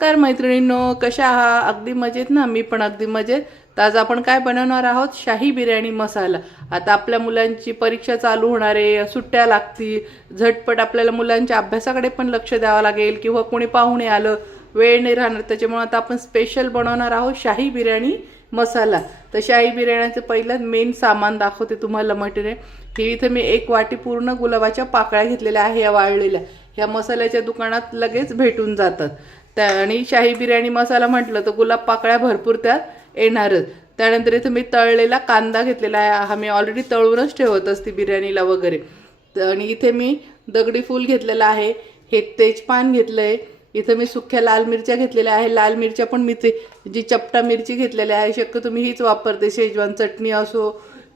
नमस्कार मैत्रिणींनो, कशा आहात? अगदी मजेत ना? मी पण अगदी मजेत. तर आज आपण काय बनवणार आहोत? शाही बिर्याणी मसाला. आता आपल्या मुलांची परीक्षा चालू होणार आहे, सुट्ट्या लागतील, झटपट आपल्याला मुलांच्या अभ्यासाकडे पण लक्ष द्यावं लागेल किंवा कोणी पाहुणे आलं, वेळ नाही राहणार, त्याच्यामुळे आता आपण स्पेशल बनवणार आहोत शाही बिर्याणी मसाला. तर शाही बिर्याणीचं पहिलं मेन सामान दाखवते तुम्हाला मटेरियल. हे इथे मी 1 वाटी पूर्ण गुलाबाच्या पाकळ्या घेतलेल्या आहे, या वाळलेल्या. ह्या मसाल्याच्या दुकानात लगेच भेटून जातात. आणि शाही बिर्याणी मसाला म्हटलं तर गुलाब पाकळ्या भरपूर त्यात येणारच. त्यानंतर इथे मी तळलेला कांदा घेतलेला आहे, हा मी ऑलरेडी तळूनच ठेवत असते बिर्याणीला वगैरे. आणि इथे मी दगडी फूल घेतलेला आहे, हे तेजपान घेतलंय. इथे मी सुक्या लाल मिरच्या घेतलेल्या आहे. लाल मिरच्या पण मी ते जी चपटा मिरची घेतलेली आहे, शक्यतो मी हीच वापरते. शेजवान चटणी असो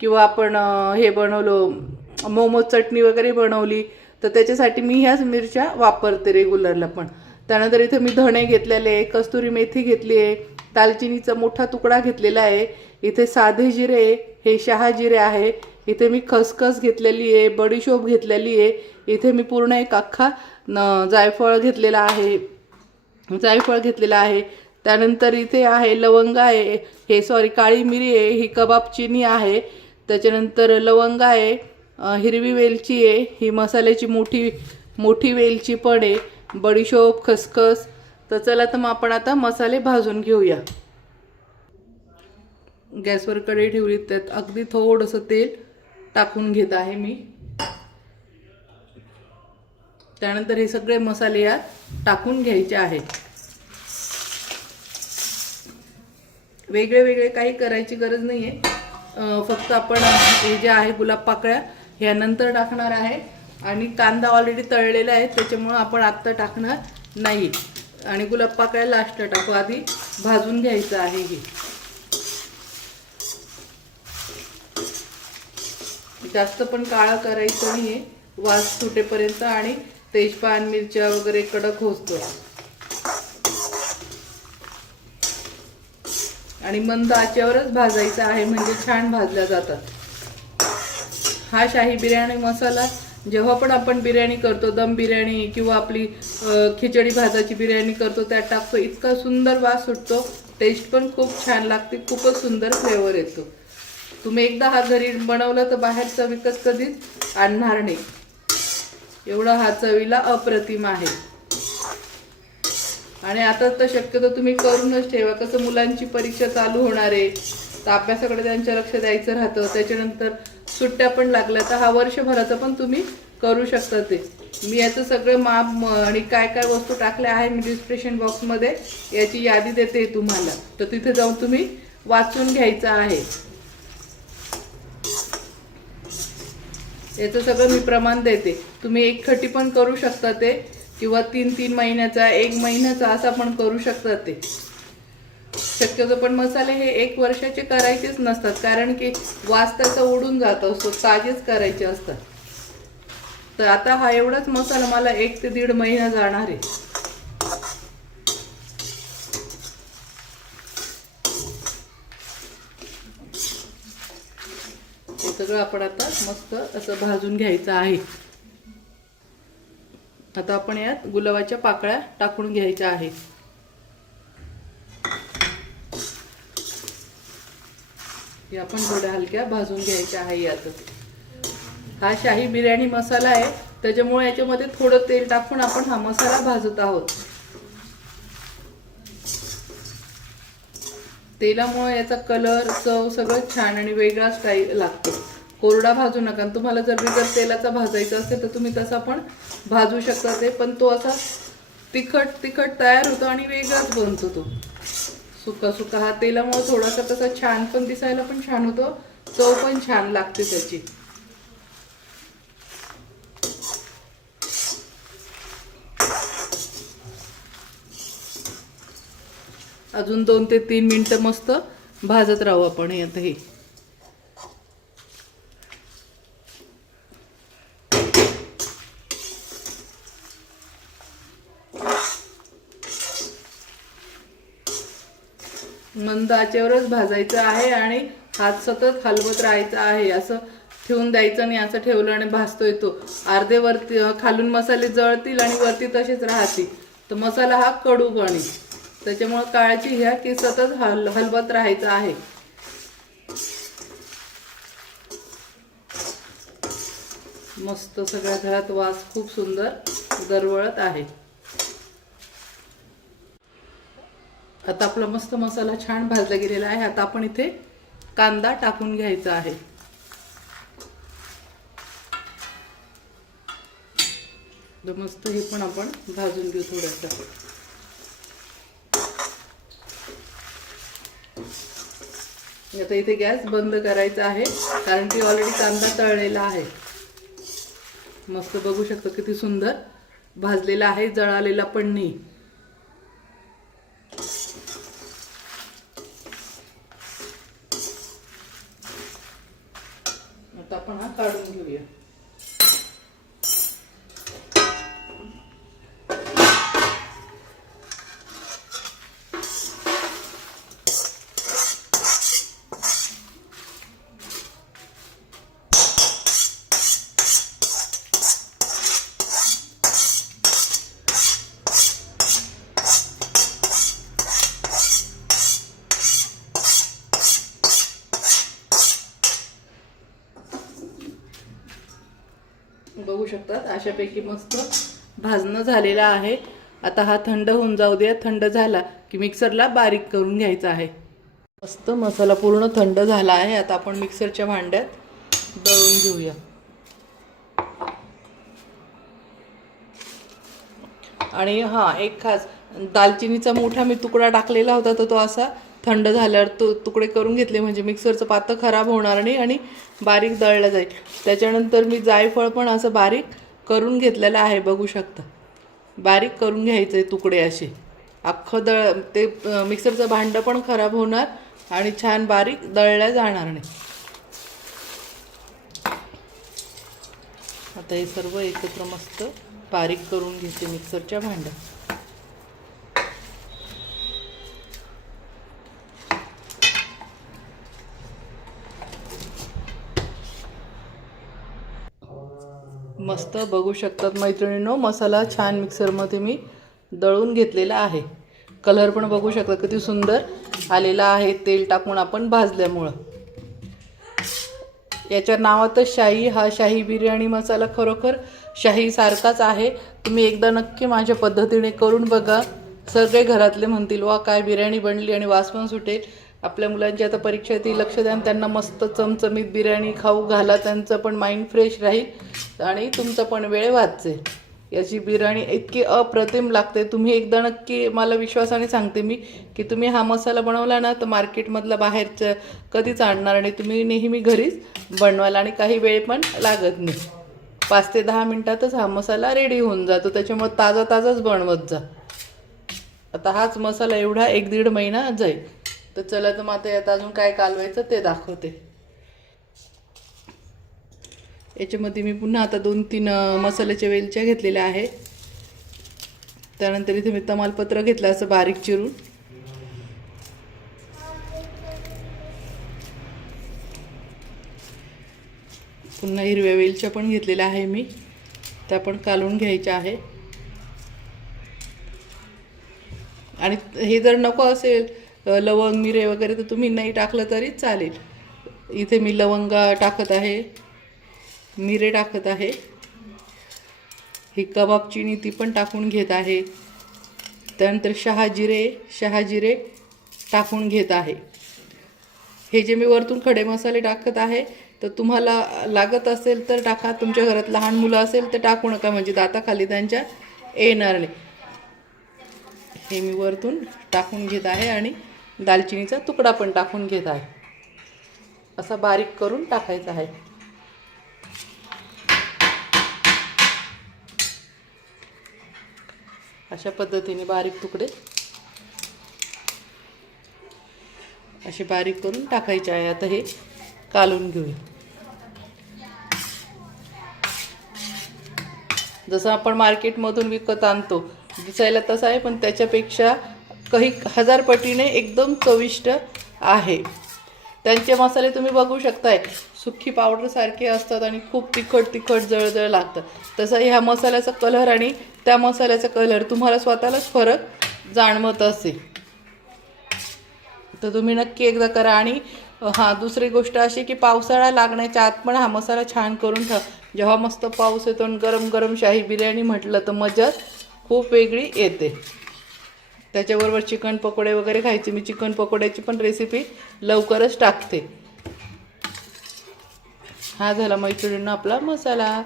किंवा आपण हे बनवलं मोमोज चटणी वगैरे बनवली तर त्याच्यासाठी मी ह्याच मिरच्या वापरते रेग्युलरला पण. त्यानंतर इथे मी धणे घेतलेले आहे, कस्तुरी मेथी घेतली आहे, दालचिनीचा मोठा तुकडा घेतलेला आहे. इथे साधे जिरे, हे शहा जिरे आहे. इथे मी खसखस घेतलेली आहे, बडीशोप घेतलेली आहे. इथे मी पूर्ण एक अख्खा जायफळ घेतलेला आहे. त्यानंतर इथे आहे लवंग आहे, हे सॉरी काळी मिरी आहे, ही कबाब चिनी आहे. त्याच्यानंतर लवंग आहे, हिरवी वेलची आहे, ही मसाल्याची मोठी वेलची पण आहे, बडीशोप, खसखस. तर चला तर मग आपण आता मसाले भाजून घेऊया. गॅसवर कढई ठेवली, त्यात अगदी थोडंसं तेल टाकून घेत आहे मी. त्यानंतर हे सगळे मसाले यात टाकून घ्यायचे आहेत. वेगळे वेगळे काही करायची गरज नाही आहे. फक्त आपण हे जे आहे गुलाब पाकळ्या ह्या नंतर टाकणार आहे आणि कांदा ऑलरेडी तळलेला आहे, त्याच्यामुळे आपण आत्ता टाकणार नाही. आणि गुलाब पाकळ्या लास्ट टाकू, आधी भाजून घ्यायचं आहे. हे जास्त पण काळा करायचं नाही आहे, वास सुटेपर्यंत आणि तेजपान मिरच्या वगैरे कडक होतो. आणि मंद आचेवरच भाजायचा आहे, म्हणजे छान भाजल्या जातात. हा शाही बिर्याणी मसाला जेव्हा पण आपण बिर्याणी करतो, दम बिर्याणी किंवा आपली खिचडी भाताची बिर्याणी करतो, त्यात टाकतो, इतका सुंदर वास सुटतो. टेस्ट पण खूप छान लागते, खूपच सुंदर फ्लेवर येतो. तुम्ही एकदा हा घरी बनवला तर बाहेरचा विकत कधीच आणणार नाही, एवढा हा चवीला अप्रतिम आहे. आणि आता तर शक्यतो तुम्ही करूनच ठेवा. कसं मुलांची परीक्षा चालू होणार आहे, तर अभ्यासाकडे त्यांच्या लक्ष द्यायचं राहतं. त्याच्यानंतर सुट्ट्या पण लागल्या तर हा वर्षभराचं पण तुम्ही करू शकता. ते मी याचं सगळं माप आणि काय काय वस्तू टाकल्या आहे मी डिस्क्रिप्शन बॉक्समध्ये याची यादी देते तुम्हाला, तर तिथे जाऊन तुम्ही वाचून घ्यायचं आहे. याचं सगळं मी प्रमाण देते. तुम्ही एक खटी पण करू शकता ते, किंवा 3-3 महिन्याचा, 1 महिन्याचा असा पण करू शकता ते. शक्यतो पण मसाले हे 1 वर्षाचे करायचेच नसतात, कारण की वास त्याचा उडून जात असतो, ताजेच करायचे असतात. तर आता हा एवढाच मसाला मला 1 ते 1.5 महिना जाणार आहे. हे सगळं आपण आता मस्त असं भाजून घ्यायचं आहे. आता आपण यात गुलाबाच्या पाकळ्या टाकून घ्यायच्या आहेत. हे आपण थोड्या हलक्या भाजून घ्यायच्या आहे. यातच हा शाही बिर्याणी मसाला आहे, त्याच्यामुळे याच्यामध्ये थोडं तेल टाकून आपण हा मसाला भाजत आहोत. तेलामुळे याचा कलर, चव सगळं छान आणि वेगळा स्टाईल लागतो. कोरडा भाजू नका. तुम्हाला जर बिगर तेलाचा भाजायचा असेल तर तुम्ही तसा पण भाजू शकता ते, पण तो असा तिखट तयार होतो आणि वेगळाच बनतो तो. सुका हा तेलामुळे थोडासा तसा छान पण दिसायला पण छान होतो, चव पण छान लागते त्याची. अजून 2 ते 3 मिनिटं मस्त भाजत राहू आपण यात. हे मंद आचेवरच भाजायचं आहे आणि हात सतत हलवत राहायचा आहे. असं ठेवून द्यायचं नाही, असं ठेवलं आणि भाजतोय तो अर्धे वरती खालून मसाले जळतील आणि वरती तसेच राहतील, तर मसाला हा कडू बनेल. त्याच्यामुळे काळजी घ्या की सतत हलवत राहायचं आहे. मस्त सगळ्या घरात वास खूप सुंदर दरवळत आहे. आता आपला मस्त मसाला छान भाजला गेलेला आहे. आता आपण इथे कांदा टाकून घ्यायचा आहे. मस्त हे पण आपण भाजून घेऊ थोडंसं. आता इथे गॅस बंद करायचा आहे कारण की ऑलरेडी कांदा तळलेला आहे. मस्त बघू शकतो किती सुंदर भाजलेला आहे, जळालेला पण नाही. आता आपण हा काढून घेऊया. बघू शकतात अशापैकी मस्त भाजणं झालेला आहे. आता हा थंड होऊन जाऊ द्या. थंड झाला की मिक्सरला बारीक करून घ्यायचा आहे. मस्त मसाला पूर्ण थंड झाला आहे. आता आपण मिक्सरच्या भांड्यात दळून घेऊया. आणि एक खास दालचिनीचा मोठा मी तुकडा टाकलेला होता, तर तो असा थंड झाल्यावर तो तुकडे करून घेतले म्हणजे मिक्सरचं पातं खराब होणार नाही आणि बारीक दळलं जाईल. त्याच्यानंतर मी जायफळ पण असं बारीक करून घेतलेलं आहे. बघू शकता बारीक करून घ्यायचे तुकडे असे. अख्खं ते मिक्सरचं भांडं पण खराब होणार आणि छान बारीक दळल्या जाणार नाही. आता हे सर्व एकत्र मस्त बारीक करून घेते मिक्सरच्या भांड्यात. मस्त बघू शकतात मैत्रिणींनो, मसाला छान मिक्सरमध्ये मी दळून घेतलेला आहे. कलर पण बघू शकता किती सुंदर आलेला आहे तेल टाकून आपण भाजल्यामुळं. याच्या नावातच शाही, हा शाही बिर्याणी मसाला खरोखर शाही सारखाच आहे. तुम्ही एकदा नक्की माझ्या पद्धतीने करून बघा. सगळे घरातले म्हणतील वा काय बिर्याणी बनली आणि वास पण सुटेल. आपल्या मुलांची आता परीक्षा येते, लक्ष द्या त्यांना मस्त चमचमीत बिर्याणी खाऊ घाला. त्यांचं पण माइंड फ्रेश राहील आणि तुमचा पण वेळ वाचेल. याची बिर्याणी इतकी अप्रतिम लागते. तुम्ही एकदा नक्की, मला विश्वासाने सांगते मी, की तुम्ही हा मसाला बनवला ना तर मार्केटमधला बाहेरचं कधीच आणणार नाही. तुम्ही नेहमी घरीच बनवायला आणि काही वेळ पण लागत नाही. 5 ते 10 मिनटातच हा मसाला रेडी होऊन जातो. त्याच्यामुळे ताजा ताजाच बनवत जा. आता हाच मसाला एवढा 1-1.5 महिना जाईल. तर चला, तर मग आता यात अजून काय कालवायचं ते दाखवते. याच्यामध्ये मी पुन्हा आता 2-3 मसाल्याच्या वेलच्या घेतलेल्या आहे. त्यानंतर इथे मी तमालपत्र घेतलं असं बारीक चिरून. पुन्हा हिरव्या वेलच्या पण घेतलेल्या आहे मी, त्या पण कालवून घ्यायच्या आहे. आणि हे जर नको असेल लवंग मिरे वगैरे तर तुम्ही नाही टाकलं तरी चालेल. इथे मी लवंगा टाकत आहे, मिरे टाकत आहे, ही कबाब चिनी ती पण टाकून घेत आहे. त्यानंतर शहाजिरे टाकून घेत आहे. हे जे मी वरतून खडे मसाले टाकत आहे, तर तुम्हाला लागत असेल तर टाका. तुमच्या घरात लहान मुलं असेल तर टाकू नका, म्हणजे दाताखाली त्यांच्या येणार नाही. हे मी वरतून टाकून घेत आहे आणि दालचिनीचा तुकडा पण टाकून घेत आहे. असा बारीक करून टाकायचा आहे. अशा पद्धतीने बारीक तुकडे असे बारीक करून टाकायचे आहे. आता हे कालवून घेऊया. जसं आपण मार्केटमधून विकत आणतो, दिसायला तसं आहे, पण त्याच्यापेक्षा काही 1000 पटीने एकदम चविष्ट आहे. त्यांचे मसाले तुम्ही बघू शकताय, सुकी पावडर सारखे असतात आणि खूप तिखट जळजळ लागतं. तसं ह्या मसाल्याचा कलर आणि त्या मसाल्याचा कलर तुम्हाला स्वतःलाच फरक जाणवत असेल तर तुम्ही नक्की एकदा करा. आणि हां, दुसरी गोष्ट अशी की पावसाळा लागण्याच्या आत पण हा मसाला छान करून ठेवा. जेव्हा मस्त पाऊस येतो आणि गरम गरम शाही बिर्याणी म्हटलं तर मजाच खूप वेगळी येते. त्याच्याबरोबर चिकन पकोडे वगैरे खायचे. मी चिकन पकोड्याची पण रेसिपी लवकरच टाकते. हा झाला मैत्रिणींनो आपला मसाला.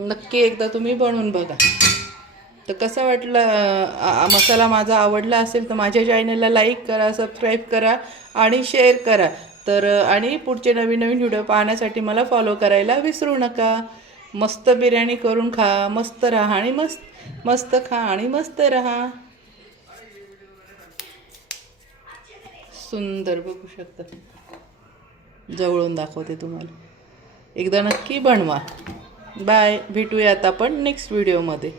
नक्की एकदा तुम्ही बनवून बघा. तर कसं वाटलं मसाला माझा आवडला असेल तर माझ्या चॅनलला लाईक करा, सबस्क्राईब करा आणि शेअर करा. तर आणि पुढचे नवीन नवीन व्हिडिओ पाहण्यासाठी मला फॉलो करायला विसरू नका. मस्त बिर्याणी करून खा, मस्त राहा आणि मस्त खा आणि मस्त राहा. सुंदर बघू शकता. जवळून दाखवते तुम्हाला. एकदा नक्की बनवा. बाय. भेटूयात आपण नेक्स्ट व्हिडिओमध्ये.